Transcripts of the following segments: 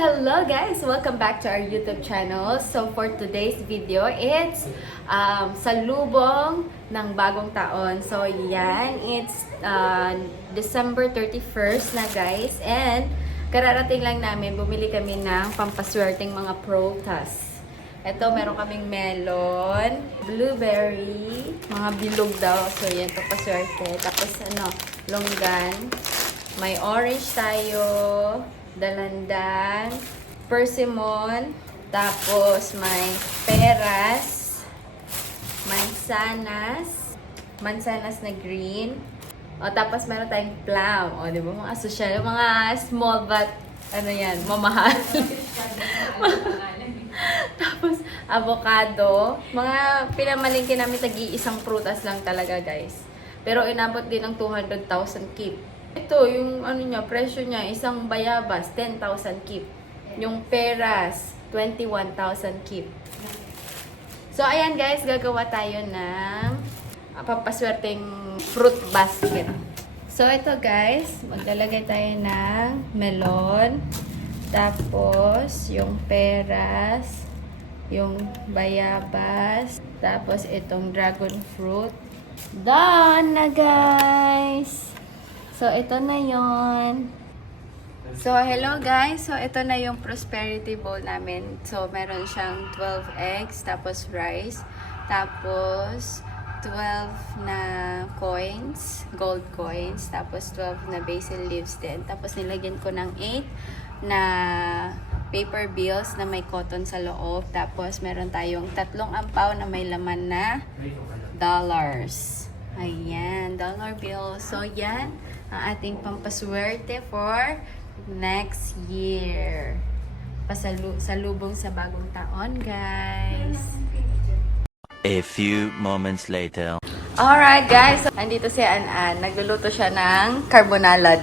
Hello guys! Welcome back to our YouTube channel. So for today's video, it's salubong ng bagong taon. So yan, it's December 31st na guys. And kararating lang namin, bumili kami ng pampaswerteng mga prutas. Ito, meron kaming melon, blueberry, mga bilog daw. So yan, pampaswerte. Tapos longgan. May orange tayo, dalandan, persimmon, tapos may peras, mansanas na green, tapos meron tayong plum, di ba mga social, mga small but, mamahal. Tapos, avocado, mga pinamalingkin namin, tagi-isang prutas lang talaga guys. Pero inabot din ng 200,000 kip. Ito, yung presyo niya, isang bayabas, 10,000 kip. Yung peras, 21,000 kip. So, ayan guys, gagawa tayo ng pampaswerteng fruit basket. So, ito guys, maglalagay tayo ng melon, tapos yung peras, yung bayabas, tapos itong dragon fruit. Done na guys! So, ito na yon. So, hello guys. So, ito na yung prosperity bowl namin. So, meron siyang 12 eggs, tapos rice, tapos 12 na coins, gold coins, tapos 12 na basil leaves din. Tapos, nilagyan ko ng 8 na paper bills na may cotton sa loob. Tapos, meron tayong 3 ampaw na may laman na dollars. Ayan, dollar bill. So, yan ang ating pampaswerte for next year. Salubong sa bagong taon, guys. A few moments later. Alright, guys. So, andito si An-An. Nagluluto siya ng carbonalad.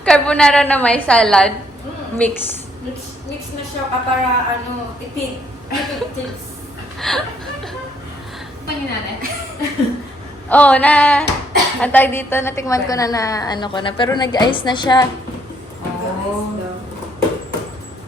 Carbonara na may salad. Mix. Mix na siya para tipid. Tips. Panginari. Ang tag dito, natikman ko na pero nag-ice na siya. Oh.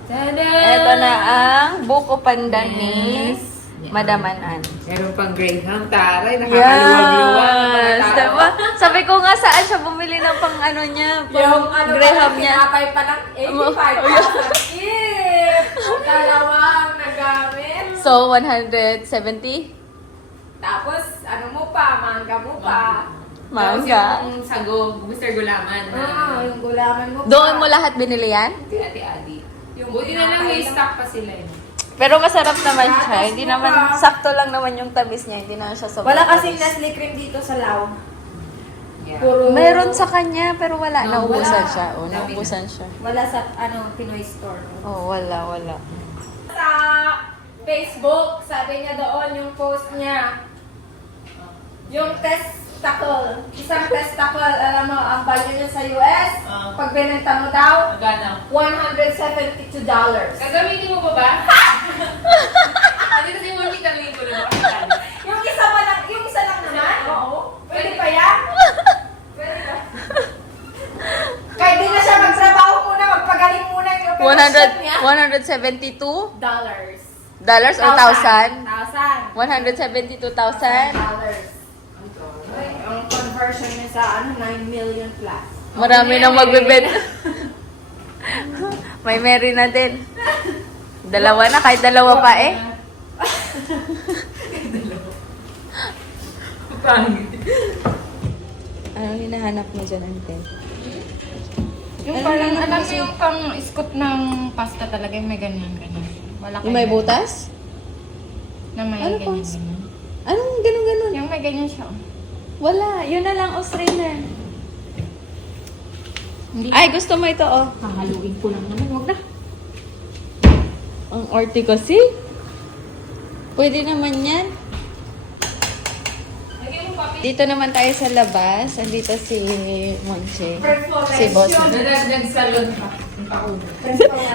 Tada! Ito na ang buko pandanis, Madam An-An. Meron pang Graham. Taray, nakakaluwag-luwag. Yes! Diba? Sabi ko nga, saan siya bumili ng pang niya? Pang Graham niya. Pinapay pa ng 85,000. Dalawang nagamit. So, 170? Tapos, mangga mo pa. Mangga. Tapos yung sagog, Mr. Gulaman. Yung gulaman mo pa. Doon mo lahat binili yan? Ati-adi. Buti na lang may stock pa sila eh. Pero masarap naman siya. Hindi naman, sakto lang naman yung tamis niya. Hindi naman siya sobrang Wala kasing tamis. Nestle cream dito sa Lao. Yeah. Puro, Meron sa kanya, pero wala. No, Naubusan wala. siya. Naubusan siya. Wala sa Pinoy store. Wala. Sa Facebook, sabi niya doon yung post niya. Yung testicle. Isang testicle, alam mo, ang value niya sa US, pag binenta mo daw, $172. Gagamitin mo pa ba? Hindi kasi mo hindi gagawin ko na Yung isa lang naman? Oo. Pwede pa yan? Pwede ba? Kahit di na siya magtrabaho muna, magpagaling muna yung operasyon niya. $172? Dollars. Dollars or thousand? $1,000. $172,000? Ang conversion niya sa 9 million plus. Marami nang magbebenta. May Mary na din. Dalawa na, kahit dalawa pa eh. Anong hinahanap mo dyan, Ante? Yung parang, alam mo yung pang scoop ng pasta talaga, yung may ganyan. Wala Yung may butas? Na may Ano ganyan. pang- Anong ganun-ganun? Yung may ganyan siya. Wala, yun na lang, strainer. Hindi. Ay, gusto mo ito, oh. Hahaluin ko lang naman. Huwag na. Ang orte kasi. Pwede naman yan. Dito naman tayo sa labas. Andito si Monche. Si Boss. Nadagdag salon pa.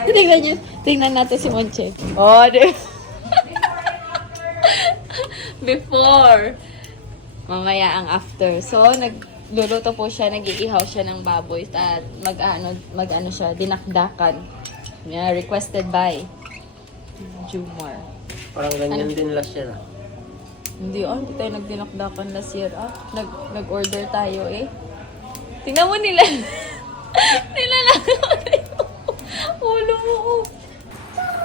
Tingnan nyo. Tingnan natin si Monche. Oh, Before. Mamaya ang after. So, Luluto po siya, nag-iihaw siya ng baboy at mag-ano siya, dinakdakan. Yeah, requested by Jumar. Parang ganyan din last year. Hindi tayo nagdinakdakan last year. Nag-order tayo eh. Tingnan mo nila. Ulo mo.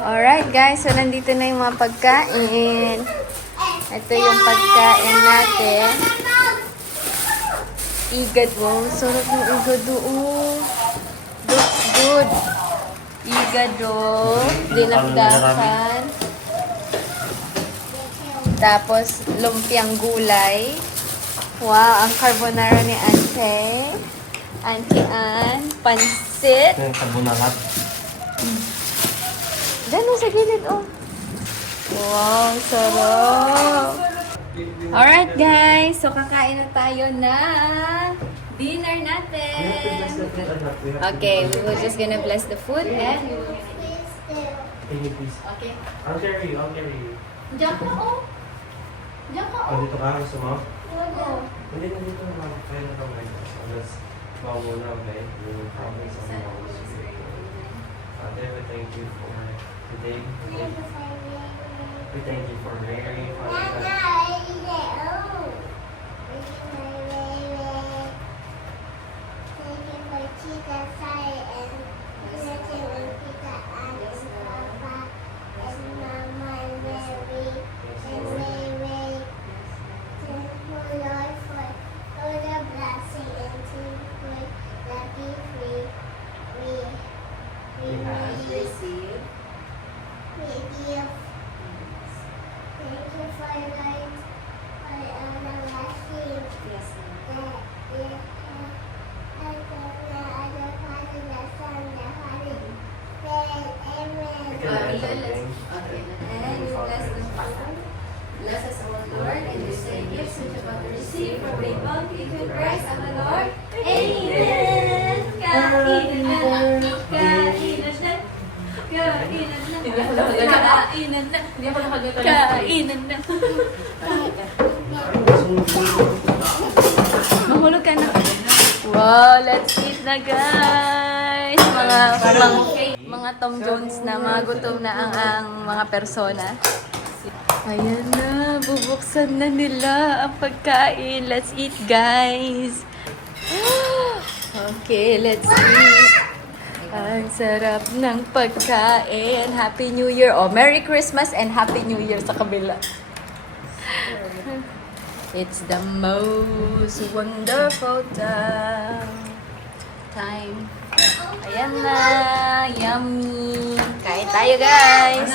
Alright guys, so nandito na yung mga pagkain. Ito yung pagkain natin. Igad, wow. Sarap ng igad, oh. Looks good. Igad, oh. Dinakdakan. Tapos, lumpiang gulay. Wow, ang carbonara ni Ante. Auntie Ann. Pansit. Yung kabunalat. Ganun sa gilid, oh. Wow, sarap. Alright, guys. So, kakain na tayo na dinner natin. Okay, we were just gonna bless the food and we will... Can you please? Okay. I'll carry you. Diyan ka, oh. Diyan ka, Oh, dito ka? Gusto mo? Oo. Hindi na dito na. Kaya na kami. Unless, bago na, okay? Yung promise of the Holy Spirit. Father, we thank you for today. We thank you for Mary, Father God. Bless us, O Lord, and we say gifts which are about to receive from the bounty of Christ our Lord. Amen! Kainan na! Kainan na! Kainan na! Kainan na! Mahulog ka na. Wow, let's eat na guys! Mga Tom Jones na, mga gutom na ang mga persona. Ayan na, bubuksan na nila ang pagkain. Let's eat, guys. Okay, let's eat. Ang sarap ng pagkain. Happy New Year. Oh, Merry Christmas and Happy New Year sa kabila. It's the most wonderful time. Ayan na, yummy. Kain tayo, guys.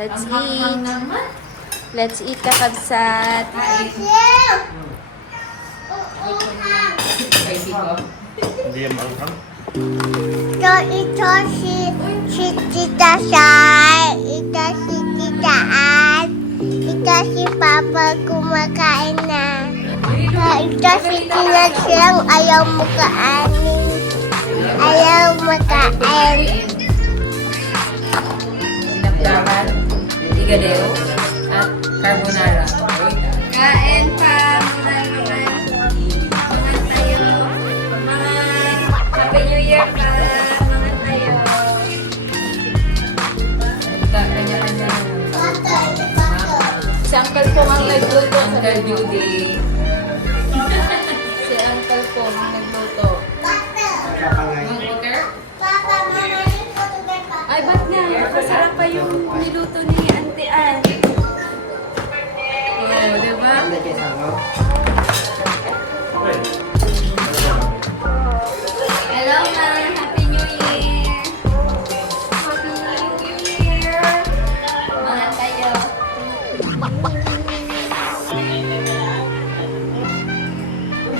Let's eat. Let's eat, kakabsat. Hindi yung manghang. Ito si Tita Sai, ito si Tita Ann, ito si Papa kumakain na. Ito si Tina Siang ayaw makaanin. Ayaw makain. Sinapdakan, igadeo, at carbonara. Kain pa, mga tayo. Mga Happy New Year pa, mga tayo. Kanya-kanya. Si Uncle Pong ang nagluto. Uncle Judy. Si Uncle Pong ang nagluto. Papa, mama, ito Ay, ba't nga? Masarap pa yung niluto ni Auntie Ann. Oh, diba? Hello, ma. Happy New Year. Happy New Year. Mga tayo.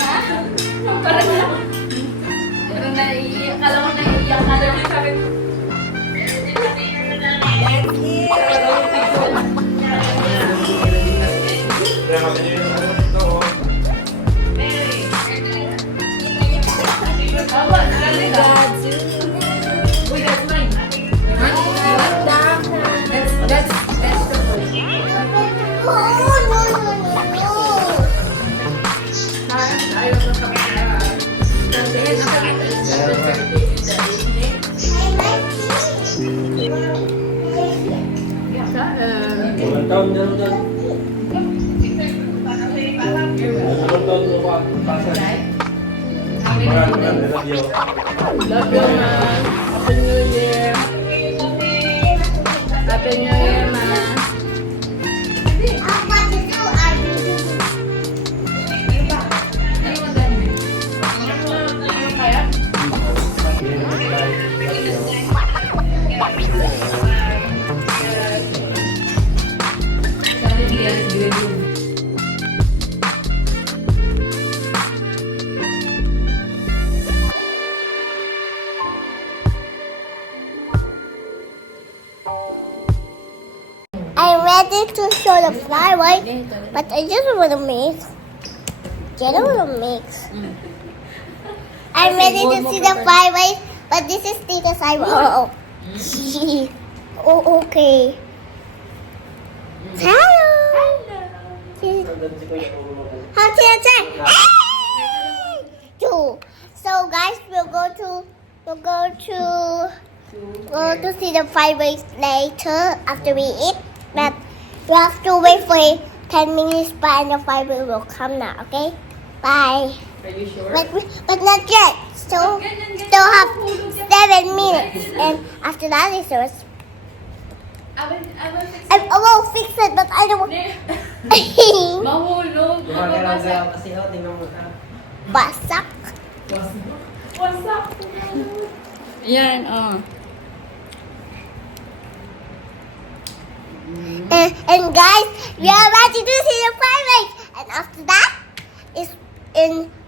Ha? Parang naiiyak. Kala ko naiiyak ka lang. Sabi ko, No. Maraming love you. Love you, ma. Happy New Year. Happy New Year, ma. I'm ready to show the flyway, but I just want to mix. Get a little mix. I'm ready to see the flyway, but this is Tita's eyebrow. Oh, okay. Hello. How can I say? Hey! So guys, we'll go to see the fireworks later after we eat. But we have to wait for 10 minutes, and the fireworks will come now. Okay? Bye. Are you sure? But not yet. Still have 7 minutes, and after that is yours. I will fix it, but I don't want. Mahulog. Kasi tingnan mo ha. Basak. Yan, oh. And guys, we are ready to see the fireworks. And after that,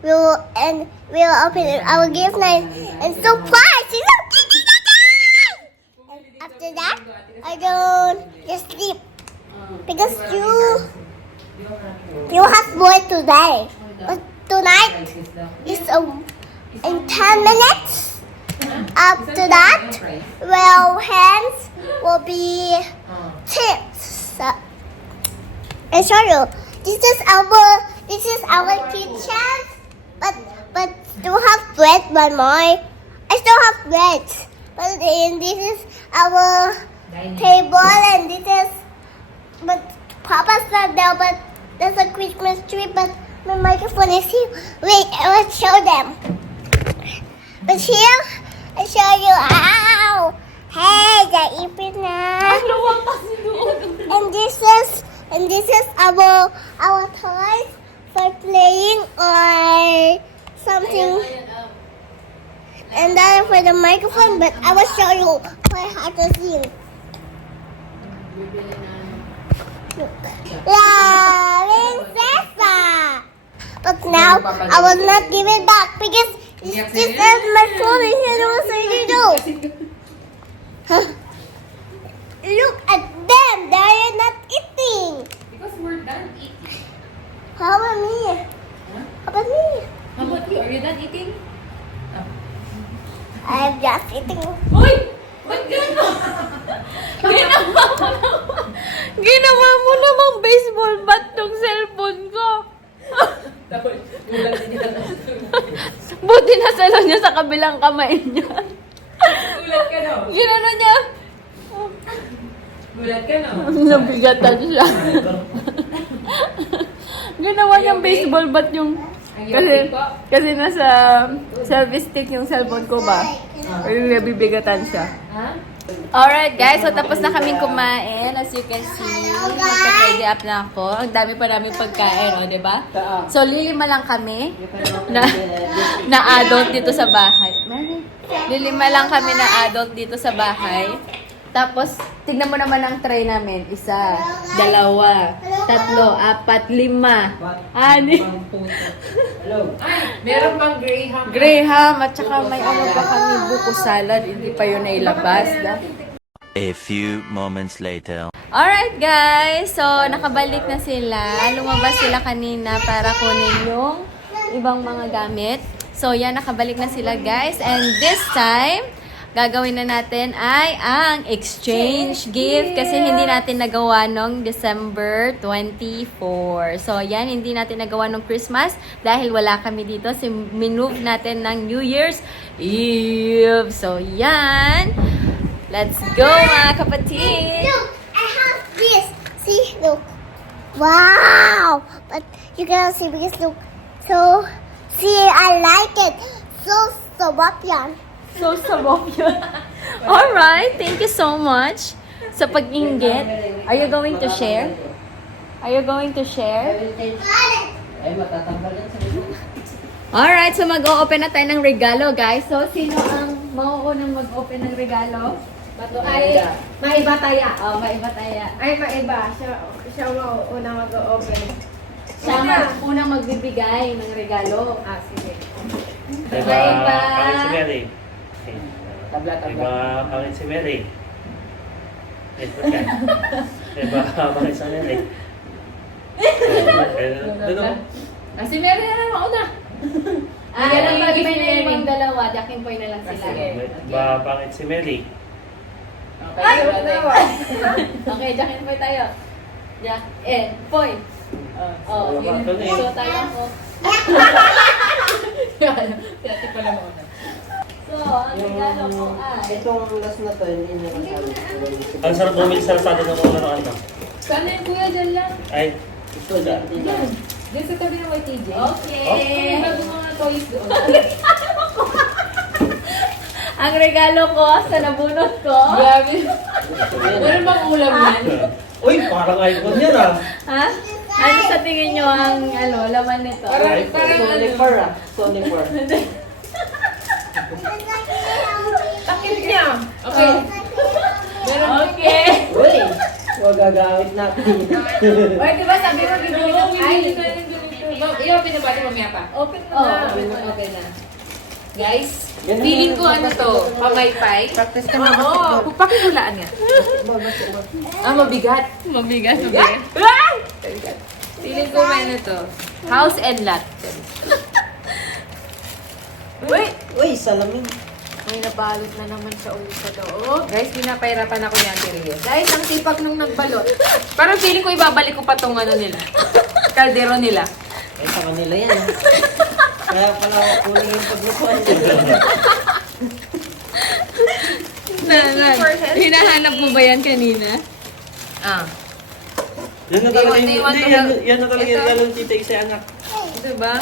we'll open it. I will give night and surprise. You know, and after that, I don't just sleep because you have more today. But tonight is in 10 minutes. After that, well, hands will be tips. I show you. This is our kitchen, but still have bread. One more. I still have bread, but then this is our table, and this is. But Papa's not there. But there's a Christmas tree. But my microphone is here. Wait, I will show them. But here, I show you. Ow! Hey, they're eating now. And this is our toys for playing or something. And then for the microphone, but I will show you how to sing. Look. La princesa. But now I will not give it back because this is my phone and here was a little. Look at them. They are not eating. Because we're done eating. How about me? How about me? How about you? Are you done eating? I'm just eating. Uy! Ba't gano'n? Ginawa mo namang baseball bat tong cellphone ko. Buti nasalo niya sa kabilang kamay niya. Gulat ka no? Ginano niya. Gulat ka no? Nabigatan siya. Ginawa niyang baseball bat yung... Kasi nasa selfie stick yung cellphone ko ba? Yung nabibigatan siya. Alright guys, so tapos na kaming kumain. As you can see, magka-tidy up na ako. Ang dami pa namin pagkain, o, diba? So lilima lang kami na adult dito sa bahay. Lilima lang kami na adult dito sa bahay. Tapos, tignan mo naman ang tray namin. 1, 2, 3, 4, 5, 6. Meron bang Graham? Graham, at saka may ano pa kami, buko salad. Hindi pa yun nailabas. A few moments later. Alright guys, so nakabalik na sila. Lumabas sila kanina para kunin yung ibang mga gamit. So yan, nakabalik na sila guys. And this time, gagawin na natin ay ang exchange gift kasi hindi natin nagawa nung December 24. So, yan, hindi natin nagawa nung Christmas dahil wala kami dito. So, minove natin ng New Year's Eve. So, yan. Let's go, mga kapatid! Look, I have this. See, look. Wow! But you cannot see because look, So, see, I like it. So what yan? So, sabog yun. Alright, thank you so much sa pag-inggit. Are you going to share? Are you going to share? Alright, so mag-o-open na tayo ng regalo, guys. So, sino ang mauunang mag-open ng regalo? Ay, maibataya. Oh, maibataya. Ay, maiba. Siya una mag-open. Siya ang unang magbibigay ng regalo. Ah, sige. Diba, Maiba. pangit si Mary. Diba, pangit si Mary. Diba, pangit si Mary. Si Mary na mauna. Yan ang mag-ibay na yung mga dalawa. Jakin po na lang sila. Diba, pangit si Mary. Okay, okay, Jakin po tayo. Jack, point. Oh, yun. So, tayo po. Dati pala muna. So, ang regalo ko ay... Itong last na to, hindi na kasali. Ang sarap bumili sa Lazada ng mga laruan to. Sana yung kuya dyan lang. Ay, Ito lang, hindi na. Diyan sa tabi ng YTJ. Okay. Bago mga toys doon. Ang regalo ko sa nabunot ko. Grabe. Wala bang ulam yan? uy, parang iPhone yan ah. Ha? Ano sa tingin nyo ang laman nito? Parang Sonifer ah. Sonifer. takip niya. Okay. Okay. Uy! Huwag gagamit natin. Or diba sabi mo bibili ng Ay, ice? i-open na ba ito mamaya pa? Open mo Oo, na. open na. Guys, Yan na. feeling ko ano to, pamaypay. Practice ka Oo, pakihulaan nga. Mabigat. Mabigat. Feeling ko may ano to, house and lot. Uy! Uy, salamin. May nabalot na naman sa ulo sa loob. Guys, pinapahirapan ako niyan, Teriel. Guys, ang sipag nung nagbalot. Parang feeling ko ibabalik ko pa tong ano nila. Kaldero nila. Ay, sa kanila yan. Kaya pala kunin yung paglukuan niya. Hinahanap mo ba yan kanina? Ah. Yan na talaga Do you want to help? yan na talaga yung Ito? regalo ng tita isa anak. Ito ba?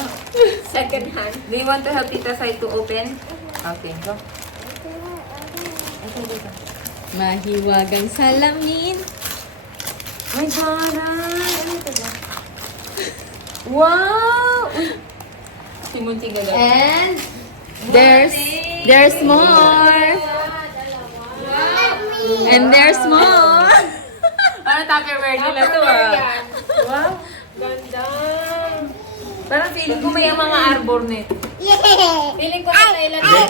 Second hand. Do you want to help Tita Sai to open? Okay, go. Mahiwagang salamin. Ay, taray! Ano ito ba? Wow! Uy! Simunting gagawin. And there's more. And there's more. Parang Tupperware nila to ah. Wow! Ganda. Parang feeling ko may mga arbor nito. Yeah! Feeling ko sa Thailand pa yan.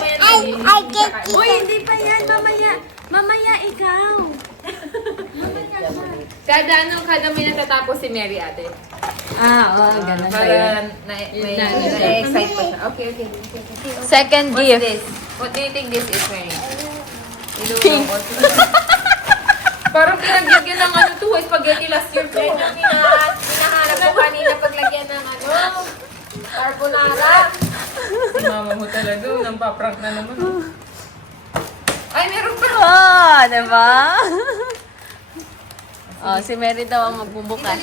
I get Uy, hindi pa yan. Mamaya. Mamaya ikaw. Kada may natatapos si Mary ate. Ganun ba Para yan? na-excite pa siya. Okay. Second What's gift. this? What do you think this is, Mary? Pink. Parang pinaglagyan ng ano to, spaghetti last year ko. Hinahanap ko kanina paglagyan ng carbonara. Si mama mo talaga, nang paprank na naman. Ay, meron pa! Oh, diba? Oh, si Mary daw ang magbubukas.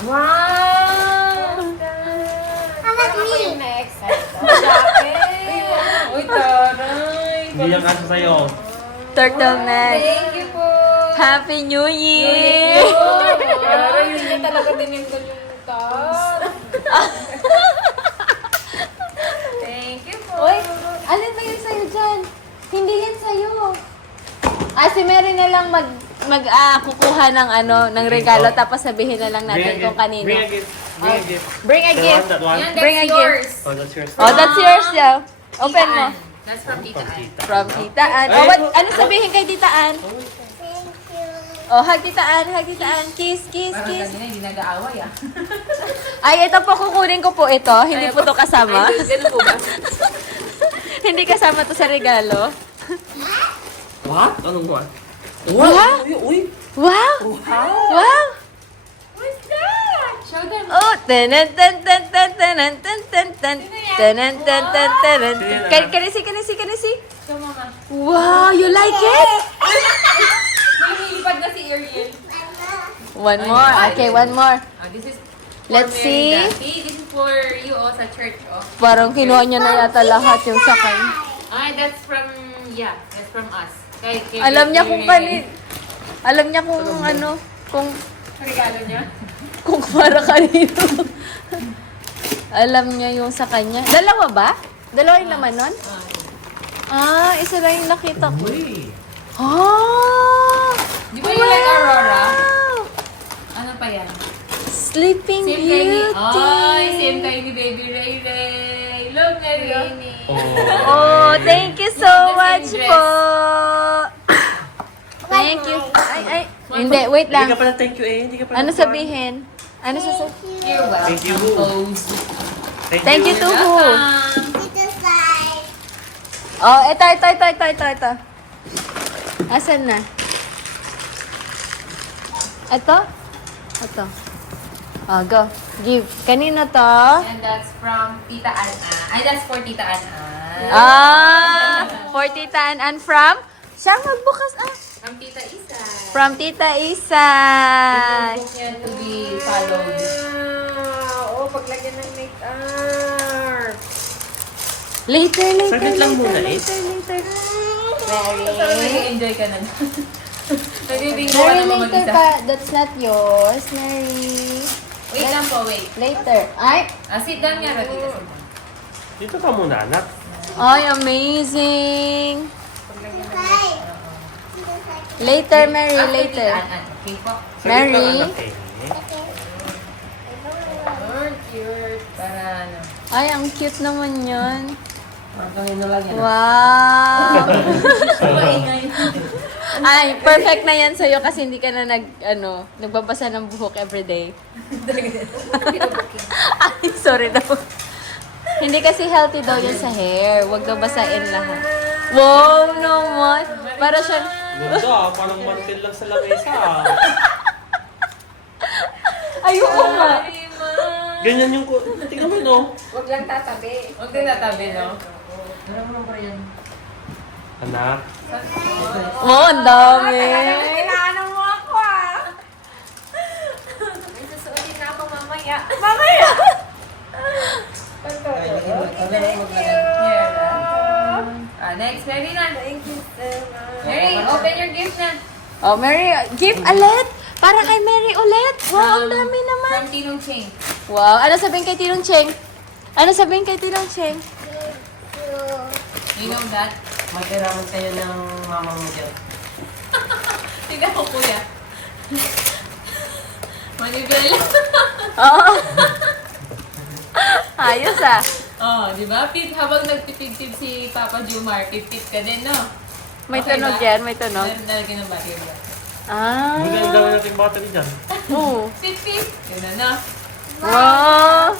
Wow! How about me? Uy, taray! Hindi yan kasi sa'yo. Turtleneck. Thank you po. Happy New Year! Taray, yun niya talaga tininggal yung tas. Thank you po. Uy, alin ba yun sa'yo dyan? Hindi yan sa'yo. Si Mary na lang kukuha ng ng regalo tapos sabihin na lang natin kung kanino. Bring a gift. Bring a gift. Bring a The gift. one, that one. Yan, Bring a that's yours. Oh, that's yours. Oh, that's yours, yeah. Open mo. That's from Tita Ann. From Tita Ann. Oh, ano sabihin kay Tita Ann? Oh, hug Tita Ann, hug Tita Ann. Kiss, kiss, Parang kiss. ganyan, hindi nag-aaway ah. Ay, ito po, kukunin ko po ito. Hindi po to kasama. Ay, ganun po ba? Hindi kasama to sa regalo. What? Anong what? Wow! Uy! Wow! Wow! What's that? Show them. Oh, tanan tan tan tan tanan tan tan tan tanan tan tan tanan. Can I see? Show mama. Wow, you like it? Lumilipad na si Ariel. One more. Okay, one more. This is Let's for see. Mary Daddy. This is for you sa church. Parang kinuha niya na yata lahat yung sakay. That's from, that's from us. Kay Alam niya kung alam niya kung ano, kung regalo niya. kung para kanino. Alam niya yung sa kanya. Dalawa ba? Dalawa yung laman nun? Isa lang yung nakita ko. Di ba yung like Aurora? Ano pa yan? Sleeping Same kay ni... Beauty. Ay, same kay ni Baby Ray Ray. Love na rin. Oh, thank you so the same much dress. po. Thank you. Ay. Hindi, wait Hindi lang. ka pala thank you eh. Hindi ka pala Ano sabihin? Ano sasabihin? You're welcome. Thank you. Pose. Thank you to who? Tita Sai. Oh, ito. Asan na? Ito? Oh, go. Give. Kanino to? And that's from Tita Ana. Ay, that's for Tita Ana. For Tita and from? Siya magbukas From Tita Isa. From Tita Isa. Book niya to be followed. Paglagyan ng make-up. Later. Saglit lang muna eh. Mary. Enjoy ka na. Nagbibinggo ka Mary, naman later mag-isa. pa. That's not yours, Mary. Wait lang po, wait. Later. Ay! Sit down nga, Tita. Sit down. Dito ka muna, anak. Ay, amazing! Sai. Tita Sai. Later, Mary, After later. Tita Ana. Okay po. Saglit lang, Mary? anak eh. Oh, cute. Para ano. Ay, ang cute naman yun. Parang kanino lang yan. Wow! Maingay. Ay, perfect na yan sa'yo kasi hindi ka na nagbabasa ng buhok everyday. Ay, sorry daw. Hindi kasi healthy daw yun sa hair. Huwag daw basain lahat. Wow naman! Para siya... Ganda, parang mantel lang sa lamesa. Ayoko nga! Ganyan yung... Tingnan mo no? Huwag lang tatabi. Huwag din natabi, no? Ano mo naman yan? Anak. Wow, ang dami! Inaano mo ako May susuotin na ako mamaya. Next, Mary na. Thank you so much. Mary, open your gift na. Oh, Mary, give ulit! Para kay Mary ulit! Wow, ang dami naman! From Tinong Ching. Wow, ano sabihin kay Tinong Cheng? Ano sabihin kay Tinong Cheng? You know that? Magkiraman kayo ng mama mo dyan. Tignan ko, kuya. Manibela. Oo. Ayos ah. Oh, di ba? Habang nagtipid-tip si Papa Jumar, tip-tip ka din, no? May Okay tunog ba? yan, may tunog. Meron talaga ng battery. Bigyan Ah. daw natin battery dyan. Oo. Tip-tip. Yun na, no? Wow.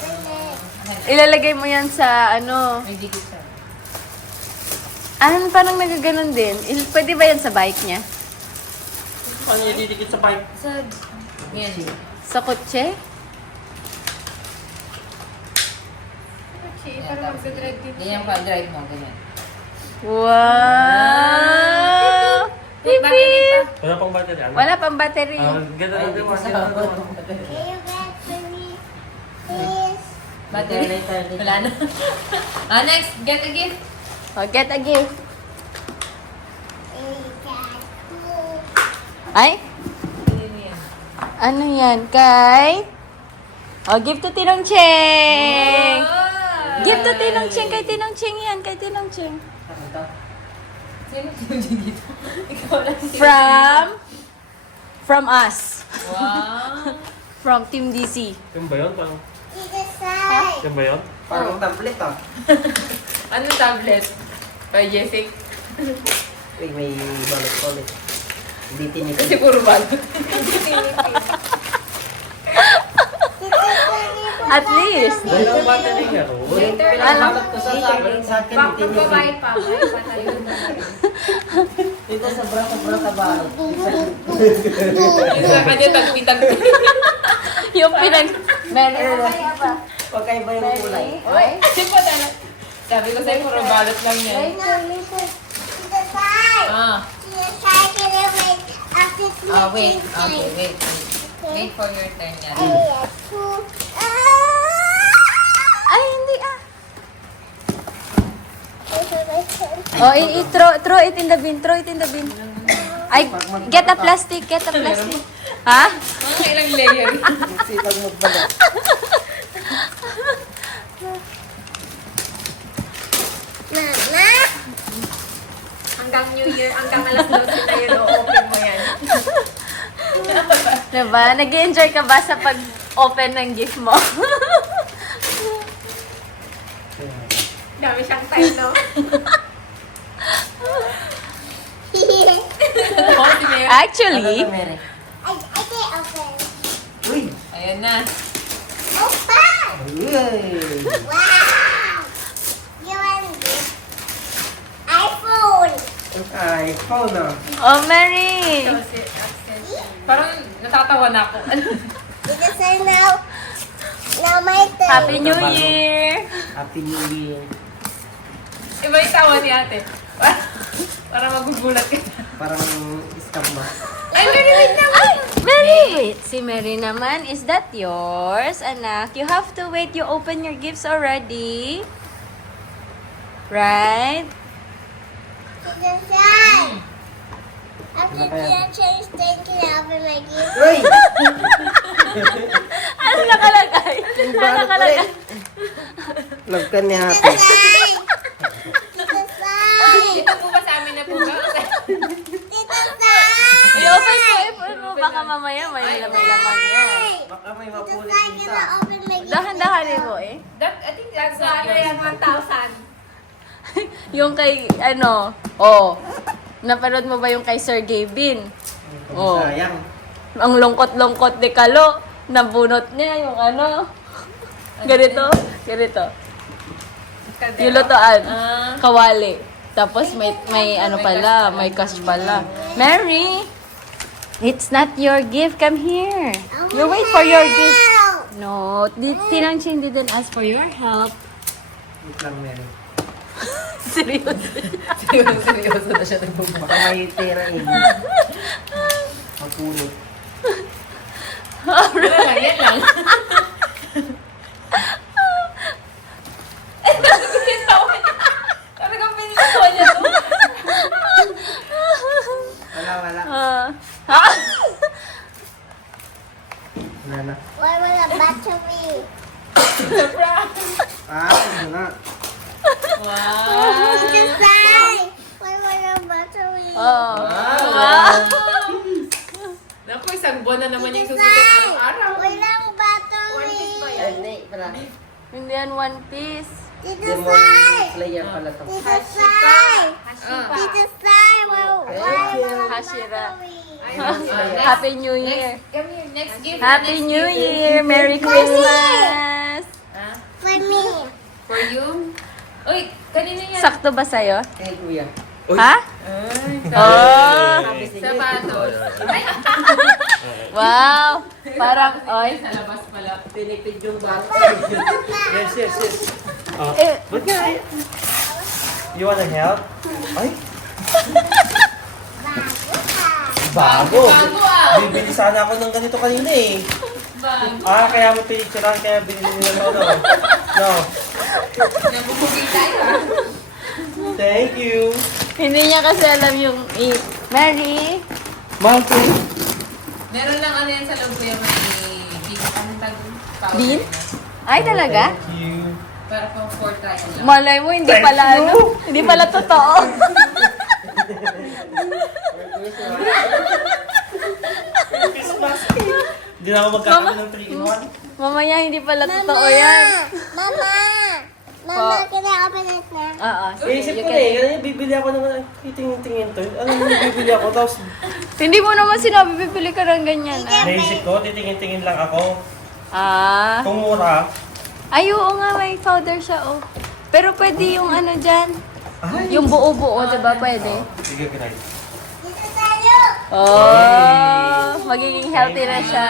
Ilalagay mo yan sa ano. May dikit siya. Parang nagaganon din. Pwede ba yan sa bike niya? Paano niya didikit sa bike? Yan. Sa kotse? Parang mag-drive din. Ganyan pa, drive mo, ganyan. Wow! Bakit pa? Wala pang battery, anak. Wala pang battery. Ganda Ay, na di din ko sa battery. kapot. Can you get for me, please? Battery? Later. Wala na. Next, get a gift. Oh, get a gift. Is that cool? Ay? Ano yan? Kay? Oh, give to Tinong Cheng! Give to Tinong Cheng. Kay Tinong Cheng yan. Kay Tinong Cheng. Sino dito? Ikaw lang. From us. Wow. From Team DC. Yung ba yun? Parang... Tita Sai. Yung ba yun? Parang tablet ah. Anong tablet? Kay Jessic? Uy, may balot-balot. Hindi tinipid. Kasi puro bago. At least. Dalawang battery nga. Oh. Pinapalot ko sa akin, tinipid. Babayad pa tayo. Dito sa brasa balot. Isa ka dyan, tagpi-tagpi. Yung Meron. Huwag kayo ba yung kulay? Kasi pa tayo. Sabi ko sa'yo, puro balot lang yan. Tita Sai. Ah. Tita Sai, can you wait after Wait. Okay, wait. Wait for your turn yan. Ay, hindi ah. Oh, throw it in the bin. Throw it in the bin. Ay, get a plastic. Get a plastic. Ha? Mga ilang layer. Sipag magbalat. Mama. Hanggang New Year, hanggang alas 12 na yun, open mo yan. Diba? Nag-enjoy ka ba sa pag-open ng gift mo? Dami siyang time, no? Oh, si Mary. Actually, Ano to, Mary? I can't open. Uy! Ayan na. Open! Uy! Wow! You want this? iPhone! Ang iPhone ah. oh Mary! Parang natatawa na ako. Because I now my turn. Happy New Year! Happy New Year. Iba yung tawa ni ate. Parang magugulat ka. Parang scam ba? Ay, Mary, wait naman! Mary! Wait, si Mary naman, is that yours, anak? You have to wait. You open your gifts already. Right? It's a sign. After the change, thank you. Open my gift. Uy! Ano nakalagay? Ano nakalagay? Love ka ni Happy. Sign! It's a sign! Ito po ba sa amin na po ba? It's a sign! I-open mo, i-open mo. Baka mamaya may laman yan. Baka may It's a mapulit sign. dito. Gonna open my gift. Dahan-dahanin mo eh. I think that's not yours. 1,000. Yung kay, ano, oh, napanood mo ba yung kay Sir Gavin? Oh. Sayang. Ang lungkot-lungkot ni Kalo. Nabunot niya yung ano. Ganito. Ganito. Yung lutoan. Kawali. Tapos may ano pala, may cash pala. Mary! It's not your gift. Come here. You wait for your gift. No, Tinang Chin didn't ask for your help. Wait lang, Mary. Seryoso. Seryoso na siya nagbubuk. Baka may tira in. Mapulit. Wala lang, yan lang. Talagang pinitawa niya to. Wala. Ha? Wala na. Why will a battery? Ito na. Wow. It's a sign. Why will a battery? Oh. Naku, isang buwan na naman yung susutin araw-araw. Walang battery. Ay, hindi. Wala. Hindi yan one piece. It's a Demon sign. Slayer pala to. It's a sign. Ah. It's a sign. Why will a Hashira. battery? Happy New Year. Come here, next gift. Happy New Year. Merry Christmas. For me. For you. Uy, kanina yan. Sakto ba sa'yo? Kay Kuya. Ha? Oh. Sapatos. Ay, Wow. Parang, oy. sa labas pala. Tinipid yung bata. Yes. Eh, Ba't nga? You wanna help? Ay, bago. Bago ah. Bibili sana ako ng ganito kanina eh. Bago. Kaya mo pinicturean, kaya binili nila ito, no? No. Nabubugi tayo ah. Thank you. hindi niya kasi alam yung Mary. Mahal ko. Meron lang ano yan sa loob ko yung may powder. Bean? Ay, talaga? Thank you. Para pang 4 trial lang. Malay mo, hindi pala ano. Hindi pala totoo. Christmas. Hindi na ako magkakaroon ng 3-in-1. Mamaya, hindi pala totoo yan. Mama. Mama, can I open it now? Oo. Isip ko na eh, ganyan, bibili ako ng tingin-tingin to. Ano yung bibili ako? Tapos Hindi mo naman sinabi, bibili ka ng ganyan. Ah. naisip ko, titingin-tingin lang ako. Ah. Kung mura, Ay, oo nga, may powder siya, oh. Pero pwede yung ano dyan. Yung buo-buo, diba? Pwede. sige, Gray. Dito tayo. Oh, magiging healthy na siya.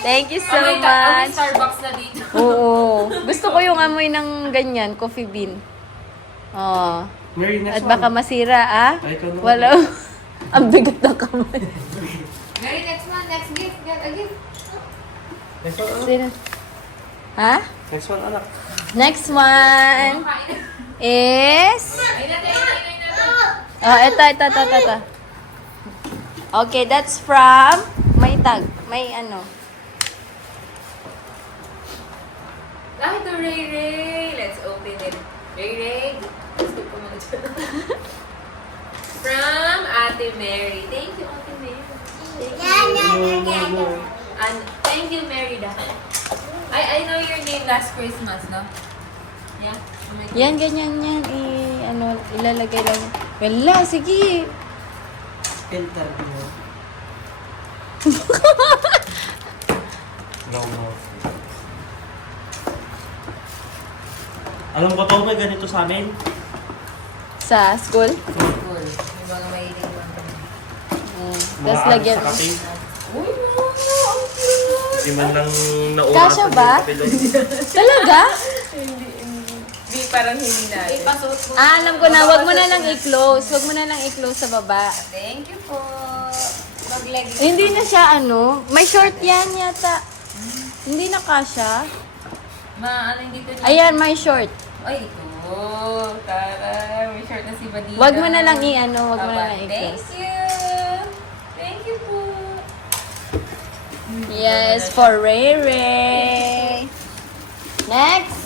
Thank you so Amoy much. Starbucks na dito. Oo. Gusto ko yung amoy ng ganyan, coffee bean. Oh. Mary, next At baka masira, ah? Ay, ikaw naman. Wala. Ang bigat ng kamay. Mary, next one, next gift. Get a gift. Next one, anak. Sino? Ha? Next one, anak. Next one is... Oh, ito. Okay, that's from... May tag. May ano. Dahil to Ray Ray. Let's open it. Ray Ray. Let's go muna dyan. From Ate Mary. Thank you, Ate Mary. And thank you, Merida. I know your name last Christmas, no? Yeah? Yan, ganyan yan. Ilalagay lang. Wala, sige. Filter mo. No. Alam ko to, may ganito sa amin. Sa school. Cool. Yung mga mahilig lang kami. Tapos lagyan. Sa kape. Uy, no! Ang cute! Di man lang nauratan Kasya ba? yung kapilo. Talaga? Hindi, parang hindi natin. Ipasuot mo. Alam ko na. Wag mo na lang i-close. Wag mo na lang i-close sa baba. Thank you po. Mag-leg. Hindi na siya May short yan yata. Hindi na kasya. Ano yung dito niya? Ayan, may short. Ay, ito. Tara, may shirt na si Badita. Wag mo na lang wag mo na lang Thank i-close. you. Thank you po. Yes, for Ray Ray. Next.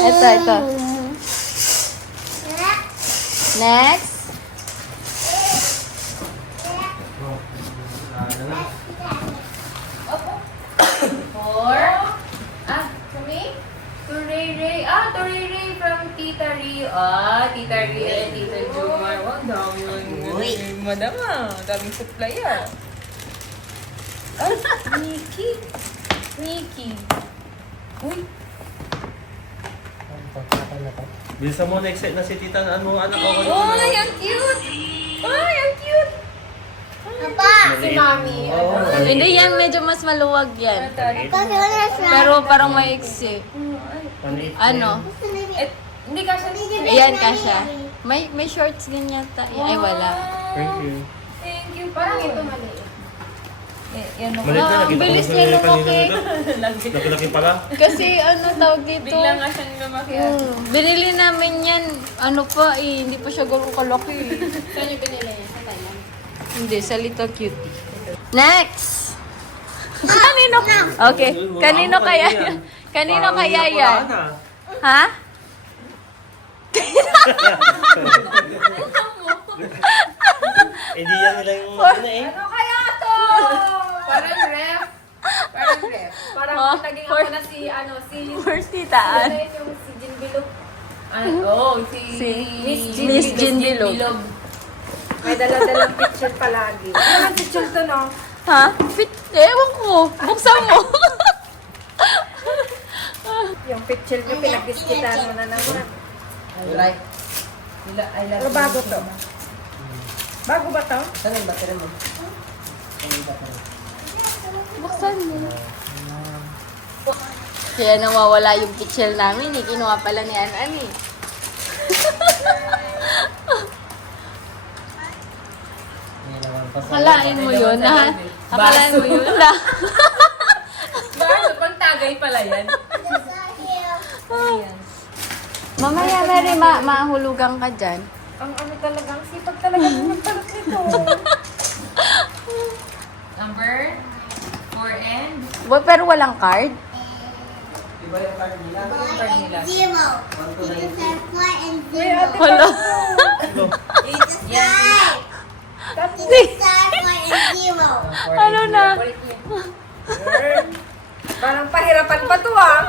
Ito. Next. For? To me? To Ray Ray. To Ray Ray from Tita Rio. Tita Rio and Tita Jomar. Wow, dami yun. Madam, daming supply Nikki. Uy. Bilisan mo, na-excite na si tita na ano, anak. Ay, ang cute. Ay, ang cute. Si Mami. Hindi yan, medyo mas maluwag yan. Pero parang maiksi. Ano? Hindi ka siya. Ayan, kasha. May shorts din yata. Ay, wala. Thank you. Thank you. Parang ito mali. Yan ako. Malit na, nakita ko bilis sa niya kanina lumaki. dito. Laki-laki pala. Kasi tawag dito. Bigla nga siyang lumaki. Binili namin yan, hindi pa siya ganun kalaki. Saan yung binili yan? Sa Thailand? Hindi, sa Little Cutie. Next! Kanino? Okay, kanino kaya yan? Kanino kaya yan? Ha? Hindi yan nila yung ano eh. Ano kaya to? Parang ref. Parang naging ako na si First titaan. yung si Jean Bilog. Si Miss Jean Bilog. May dala-dalang picture palagi. Ano ang picture to, no? Ha? Ewan ko. Buksan mo. Yung picture nyo, pinag-iskitan mo na naman. Like. Pero bago to. Bago ba to? Saan yung battery mo? Buksan mo. Kaya nawawala yung picture namin. Kinuha pala ni An-An eh. Akalain mo yun na. Akalain mo yun na. Bakit? Pang tagay pala yan. Mamaya, Mary, mahulugan ka dyan. Ang ano talagang sipag talaga magpalit nito. Number 4 and Pero walang card? Iba yung card nila. Zero. It's a 4 and 0. Wala. It's a 5. It's a 4 and 0. Ano na? Parang pahirapan pa to, ah.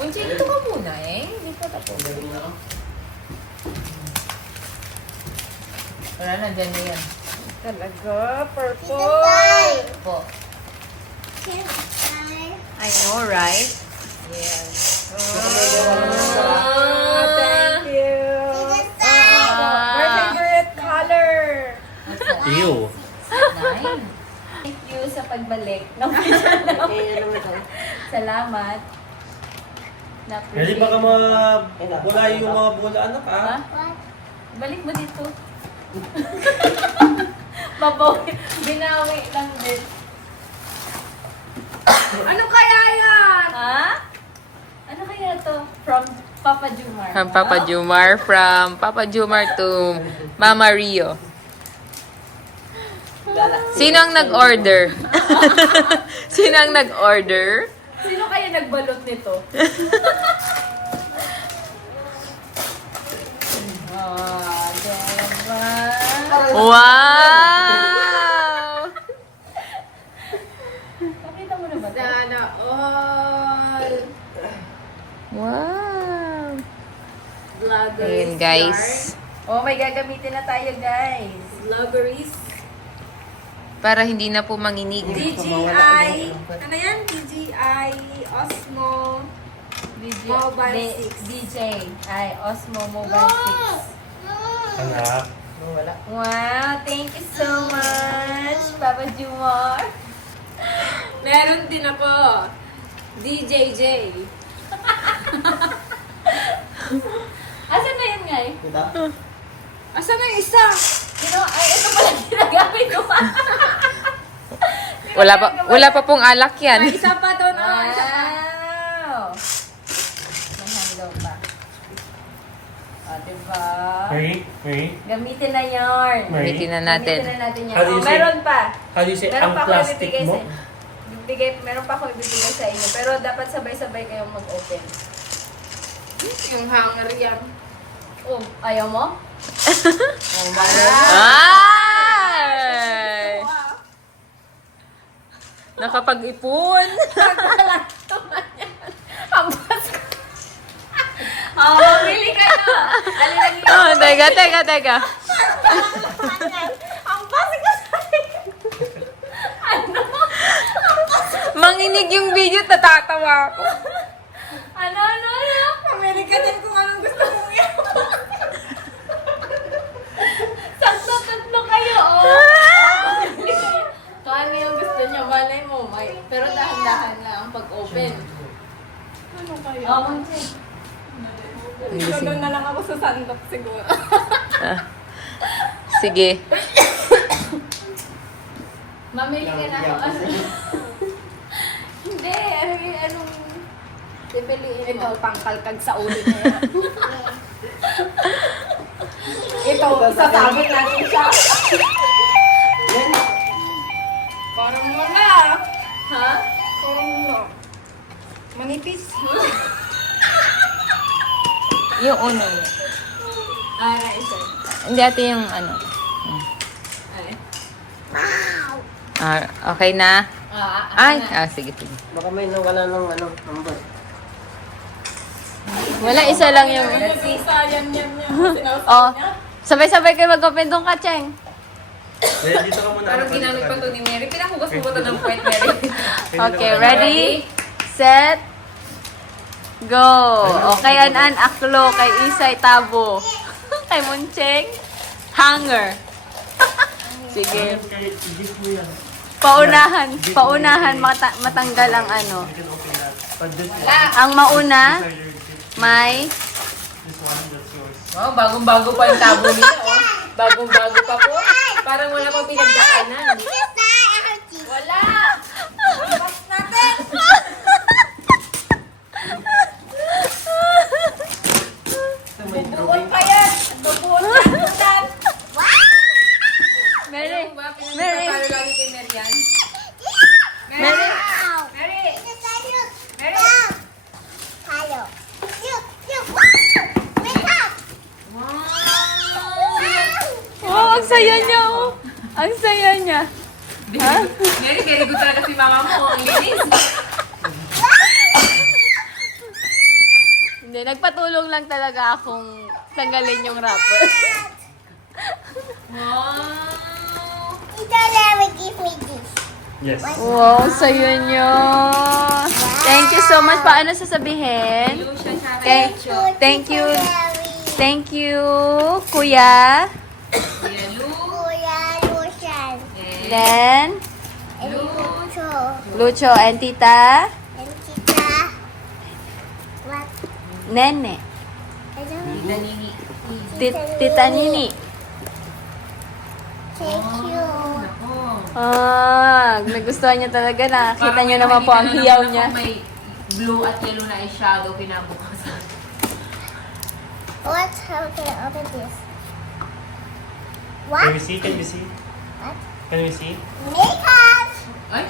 Unchi, ito ka muna eh. Hindi pa tapos. Wala na, dyan na yan. Talaga, It's a purple. 5. Po. It's a 5. I know, right? Yes. Thank you. It's a 5. My favorite color. Ew. 9. Thank you sa pagbalik. Okay, ano mo ito? Salamat. Hindi baka wala yung mga bola, anak Ha? ah. Balik mo dito. Babawi. Binawi lang din. Ano kaya yan? Ha? Ano kaya to? From Papa Jumar. From Papa Jumar. From Papa Jumar to Mama Rio. Sino ang nag-order? Sino ang nag-order? Sino kaya nagbalot nito? Diba? Wow! Pakita mo naman. Sana all. Wow! Vloggers. Ayun, guys. Oh, may gagamitin na tayo, guys. Vloggers. Para hindi na po manginig. DJI. Ano yan? DJI Osmo Mobile 6. DJ. Ay, Osmo Mobile 6. Anak. Wala. Wow, thank you so much, Papa Jumar. Meron din ako. DJJ. Asan na yun, ngay? Ito? Asan na yung isa? Ay, ito pala ginagamit ko. Wala pa pong alak yan. May isa pa doon. Oh, isa pa. Wow! May handle pa. O, diba? Mary? Gamitin na yarn. Gamitin na natin. Gamitin na natin yan. How do you Oh, say- meron pa. How do you say Meron ang pa ako plastic ibibigay mo? sa meron pa ako ibibigay sa inyo. Pero dapat sabay-sabay kayong mag-open. Yung hanger yan. Oh, ayaw mo? Ay! Nakapag-ipon. Ang Pasko. Oh, mamili kayo. Alin lang yun. Oh, teka. Ang Pasko sa'yo. Ano? Manginig yung video, tatatawa ako. Ano? Pamili ka din kung anong gusto mo yan. Sakto-tatlo kayo, oh. Kung ano yung gusto niya, malay mo. Pero dahan-dahan lang ang pag-open. Oh, Monche. So, doon na lang ako sa sandok siguro. Sige. Mamili ka na ako. Ano? Hindi, anong... Pipiliin Ito, pangkalkag sa ulo niya yan. Ito, sasabit natin siya. Parang wala. Ha? Parang wala. Manipis. Yung uno. Isa. Hindi, ate yung ano. Okay na? Ay, sige. Baka may nawala ng number. Wala, isa lang yung... Let's see. Yan. Oh, sabay-sabay kayo mag-open tong katseng. Dito ka muna. Parang ginamit pa to ni Mary. Pinakugas mo ba to ng point, Mary? Okay, ready, set, go. Okay, An Aklo, kay Isay Tabo, kay Muncheng, hanger. Sige. Gift mo yan. Paunahan matanggal ang ano. You can open that. But this one, Ang mauna, these are your gifts. may This one, that's yours. Oh, bagong-bago pa yung tabo nila, oh. Bagong-bago pa po. Parang wala pang pinagdaanan. Wala. Mas natin. Ito may Buon drawing. pa yan. Bubuon yan. Mary. Ano ba? Mary. Pinagpapalo lagi kay Marian. Mary. Mary! Mary! Oh, ang saya niya, oh. Ang saya niya. Mary, very good talaga si mama mo. Ang linis. Hindi, nagpatulong lang talaga akong tanggalin yung wrapper. Wow! Yes. Wow, ang saya niya. Thank you so much. Paano sasabihin? Lucia siya. Thank you. Thank you, Kuya. Kuya Lu. Then, Lucho and Tita Nene. Danini. Tita Nini. Thank you. Ah, nagustuhan niya talaga. Nakita niyo naman po ang hiyaw niya. May blue at yellow na eyeshadow pinabukasan. What? How can I open this? Can What? we see? Can we see? What? Can we see? Makeup! Ay!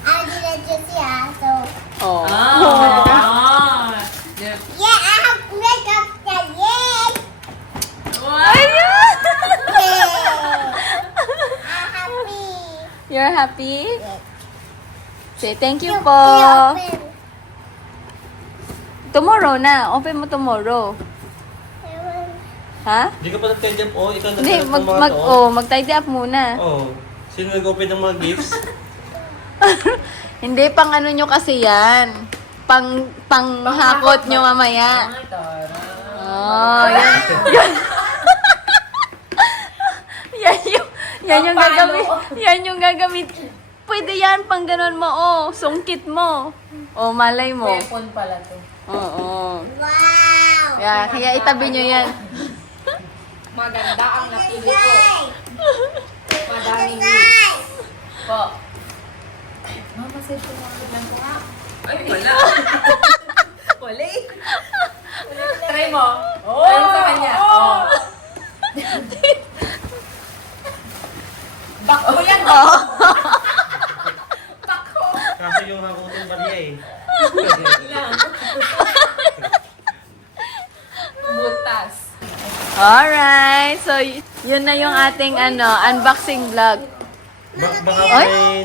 I didn't just so. Oh. Ah! Yeah, I have makeup that yay! Ayun! I'm happy. You're happy? Yes. Say thank you You po. open. Tomorrow na. Open mo tomorrow. Ha? Hindi ka pa nag-tidy up, oh. Ikaw Hindi, nag-tidy up ng mga to. mag-tidy up muna. Oh. Sino nag-open ng mga gifts? Hindi, pang ano nyo kasi yan. Pang hakot nyo mamaya. Oh, yan. Yan yung gagamit. Yan yung gagamit. Pwede yan, pang ganon mo, oh. Sungkit mo. Oh, malay mo. Weapon pala to. Oo. Wow! Kaya itabi nyo yan. Maganda ang napili ko. Madaming Nice! Po. Mama, set ko lang ko ha. Ay, wala. Wala eh. Try mo. Try mo sa kanya. Oh. Back ko yan. Oh. Kasi yung hakutin ba niya eh. Butas. Alright. So, yun na yung ating unboxing vlog. Baka Oy? may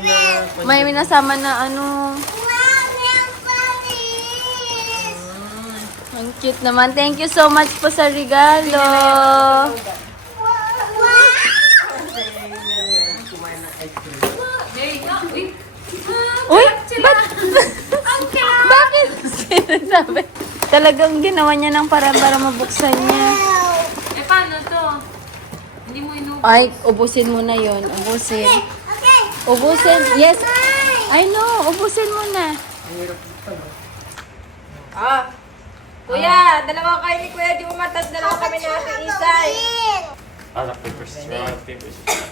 May minasama na ano. Wow, nail polish! Ang cute naman. Thank you so much po sa regalo. Mary, no. Wait. Uy! Bakit? Sinasabi. Talagang ginawa niya ng paraan para mabuksan niya. Eh, paano to? Hindi mo inu... Ay, ubusin mo na yon. Ubusin. Okay. Ubusin. Yes. I know. Ubusin mo na. Ah. Kuya, dalawa kayo ni Kuya Jumat at dalawa kami ni Ate Isay. rock, paper, scissors. Rock, paper, scissors.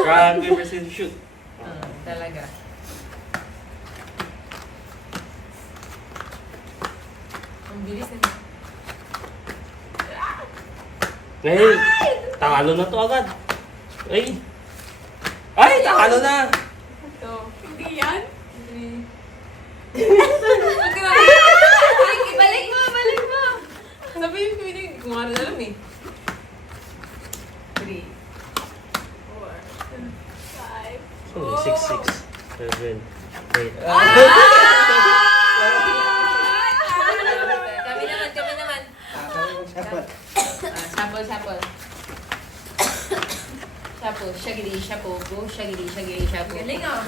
Rock, paper, scissors, shoot. Talaga. Ang bilis na. Ay! Takalo na to agad. Ay! Ay! Takalo na! Hindi yan. Ibalik mo, balik mo. Sabihin ko, hindi ko nga rin alam eh. 3. 6, 7, 8. Kami naman. Sapol. Sapol, shagiri, shapo, go, shagiri, shapo. Galing ah.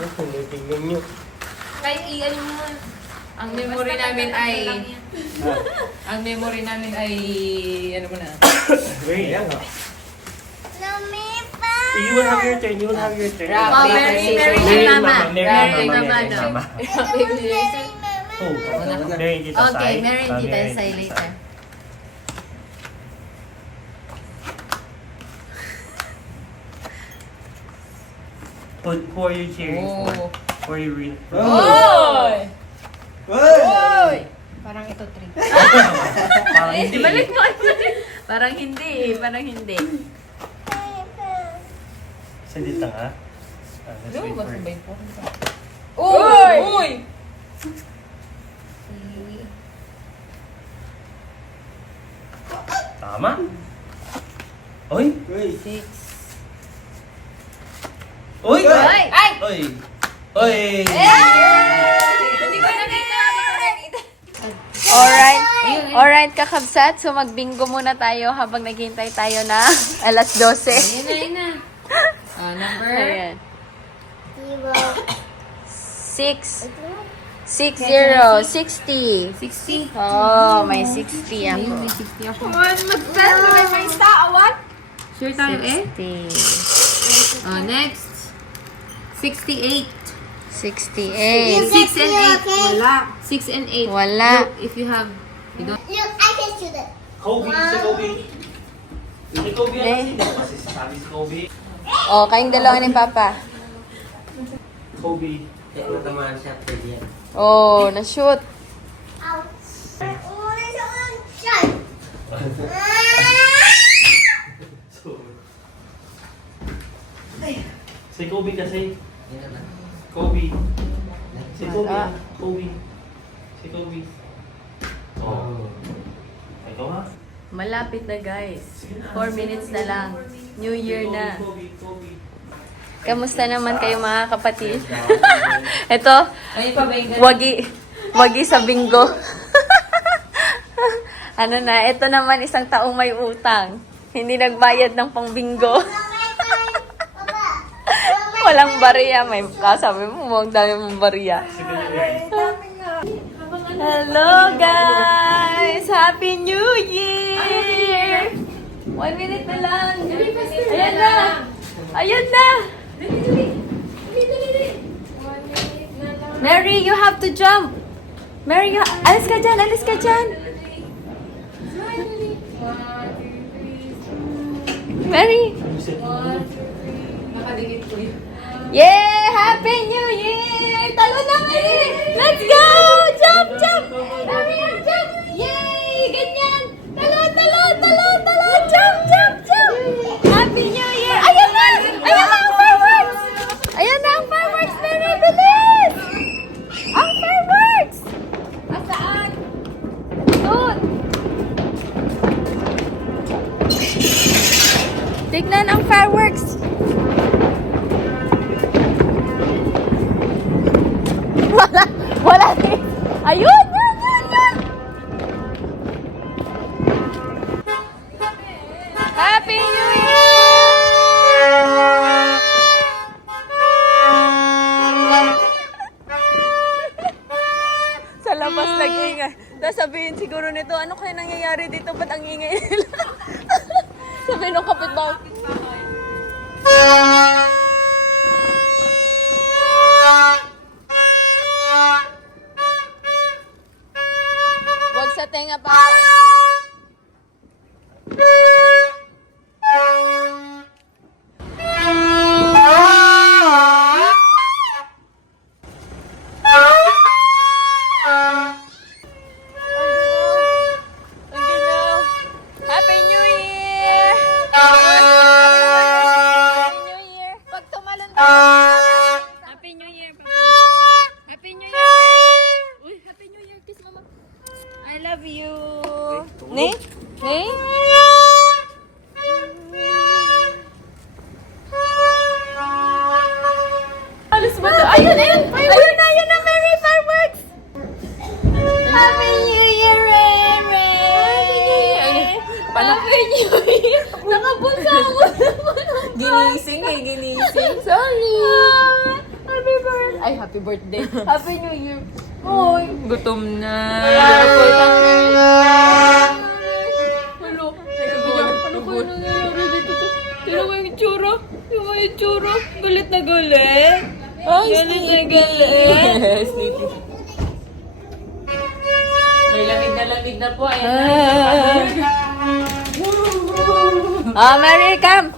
Tingnan nyo. Kahit iyan mo. Ang memory namin ay, ano mo na? Wait lang ha. Lumipa! You will have your turn. Oh, Mary kay Mama. Mary kay Mama. Oh, Mary dito Okay, Mary dito sa later. Who are you cheering for? Who are you reading for? Oy! Parang ito 3. Parang hindi. Ibalik mo. Parang hindi. Salita nga. Let's Ano wait ba for it. sabay po? Uy! Tama? Oy! 6. Oy! Ay! Oy! Oy! Hindi ko nakita. Alright, kakabsat. So, magbingo muna tayo habang naghihintay tayo na alas 12. Ayun na. Number? Ayan. 0. 6. 60. 60. Oh, may 60 ako. May 60 ako. Come on, mag-best. May isa, awan. Sure tayo eh? 60. Next. 68. 68. 6 and 8. Wala. 6 and 8. Wala. Look, if you have Look, I can shoot it. Kobe, si Kobe. Hindi Kobe ang kasi. Kasi sasabi si Kobe. Oh, kayong dalawa ni Papa. Kobe. Kaya natamaan siya. Pwede yan. Oh, na-shoot. Ouch. Oh, there's one shot. So, si Kobe kasi. Yan na lang. Kobe. Si Kobe. Kobe. Si Kobe. Oh. Ikaw ha? Malapit na guys. 4 minutes na lang. New Year na. Kobe, Kobe. Kamusta naman kayo mga kapatid? Ito, Ay, pabaygan. wagi sa bingo. Ano na, ito naman isang taong may utang. Hindi nagbayad ng pang-bingo. Walang bariya. May kasabi mo, ang dami mong bariya. Hello guys! Happy New Year! 1 minute na lang. Ayan na! Ayan na! Mary, you have to jump! Mary, alis ka dyan! Alis ka dyan! Mary! Nakadikit ko yun. Yay! Happy New Year! Talo na, Mary! Let's go! Jump, jump! Mary, jump! Yay! Ganyan! Talo, talo, talo, talo! Jump, jump, jump! Happy New Year! Ayan na! Ayan na ang fireworks! Ayan na ang fireworks, Mary! Bilis! Ang fireworks! Asaan? Doon! Tignan ang fireworks! Wala din. Ayun, yun, yun, yun. Happy New Year! Sa labas nag-ingay. Tapos sabihin siguro nito, ano kaya nangyayari dito? Ba't ang ingay nila? Sabihin ng kapitbahay. Huwag sa tenga pa. Ang ginaw. Happy New Year! Happy New Year! Pag tumalon ka. Happy New Year, Papa. Happy New Year! Uy, Happy New Year. Kiss Mama. I love you. Ne? Ne? Alis ba ito? Ayun, ayun! Ayun na, ayun na! Merry fireworks! Happy New Year, Ray! Ray! Happy New Year! Nakabunsa ako naman. Ginising eh, ginising. Sorry! Happy birthday! Ay, happy birthday! Happy New Year! Hoy! Gutom na. Hello! Ano kayo nangyayari dito? Tira ko yung itsura. Yung may itsura. Galit na galit. Galit na galit. Yes, sleepy. May lamig na po. Ayan na. Mary, come!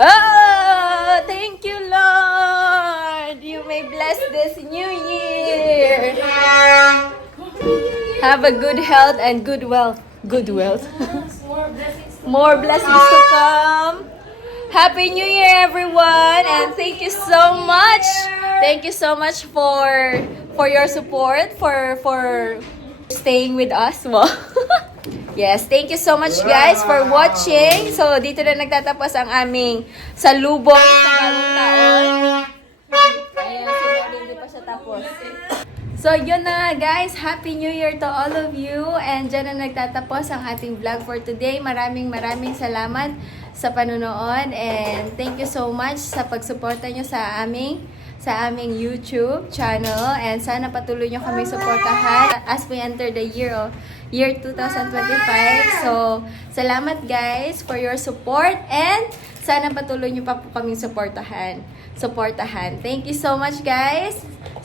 Oh, thank you, Lord! You may bless this new year. Have a good health and good wealth. Good wealth. More blessings to come. Happy New Year, everyone, and thank you so much. Thank you so much for your support, for staying with us. Wow. Yes, thank you so much guys for watching. So, dito na nagtatapos ang aming salubong sa bagong taon. Ayan, hindi pa siya tapos. So, yun na guys. Happy New Year to all of you. And dyan na nagtatapos ang ating vlog for today. Maraming salamat sa panunood. And thank you so much sa pagsuporta nyo sa aming YouTube channel. And sana patuloy nyo kami suportahan as we enter the year 2025. So, salamat guys for your support. And sana patuloy nyo pa po kaming suportahan. Thank you so much guys.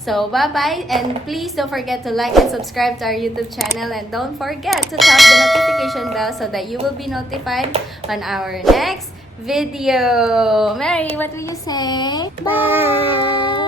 So, bye-bye. And please don't forget to like and subscribe to our YouTube channel. And don't forget to tap the notification bell so that you will be notified on our next video. Mary, what will you say? Bye.